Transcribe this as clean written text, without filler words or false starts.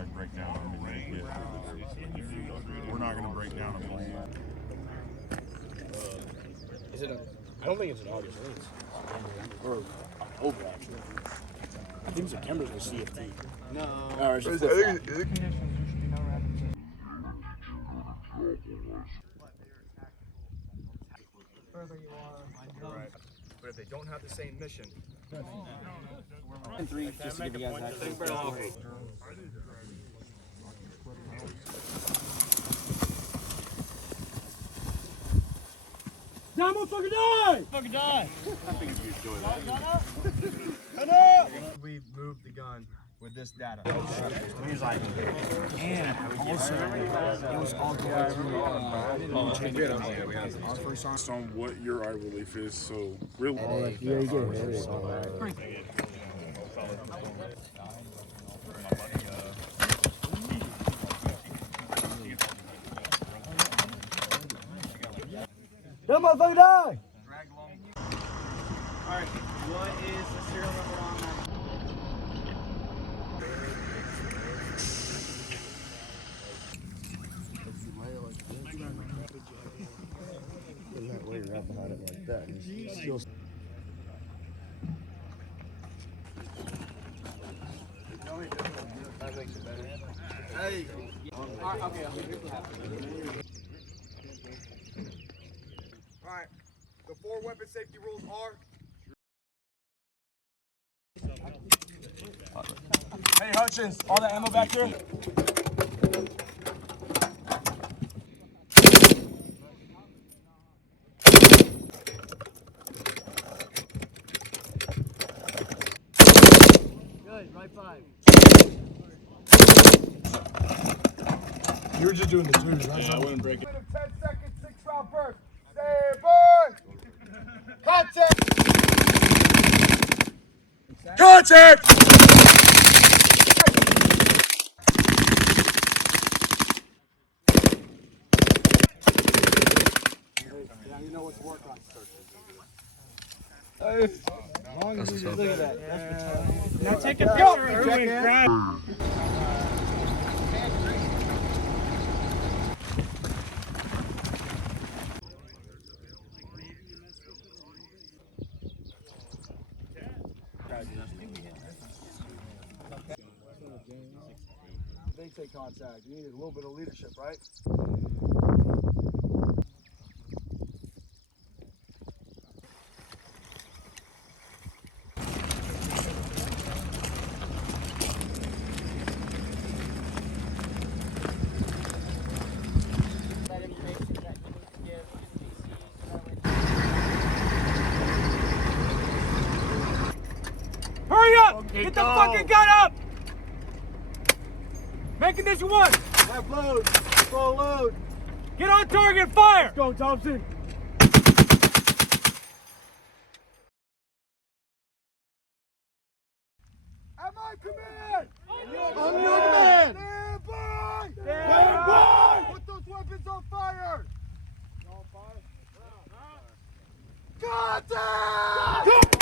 probably break down on me. We're not going to break down on me. Is it I don't think it's an August. I think it's or October, actually. I think September's the CFT. No. Or is it Further you are. Right. But if they don't have the same mission. And 3, just to give you guys access. Die, motherfucker, die! Fucking die! I figured you'd enjoy that. Gun up! We've moved the gun with this data. He's like, and also, it was all going Based on what your eye relief is, so really. Yeah, you get it. That motherfucker die! Alright, what is the serial number on that? That way you're out behind it like that. And you still... Hey! Okay, Alright, the 4 weapon safety rules are. Hey, Hutchins, all that ammo back there? Good, right 5. You were just doing the twos, right? Yeah, I wouldn't break it. 10 seconds, 6-round burst. Stay boy! Contact! Contact! Yeah, you know what to work on. Look at that. Now take a picture. They take contact. You need a little bit of leadership, right? Hurry up! Okay, Get the go. fucking gun up! Make condition 1! Left load. Full load. Get on target and fire! Let's go, Thompson. At my command! On your command! Stand by! Stand by! Put those weapons on fire! Contact!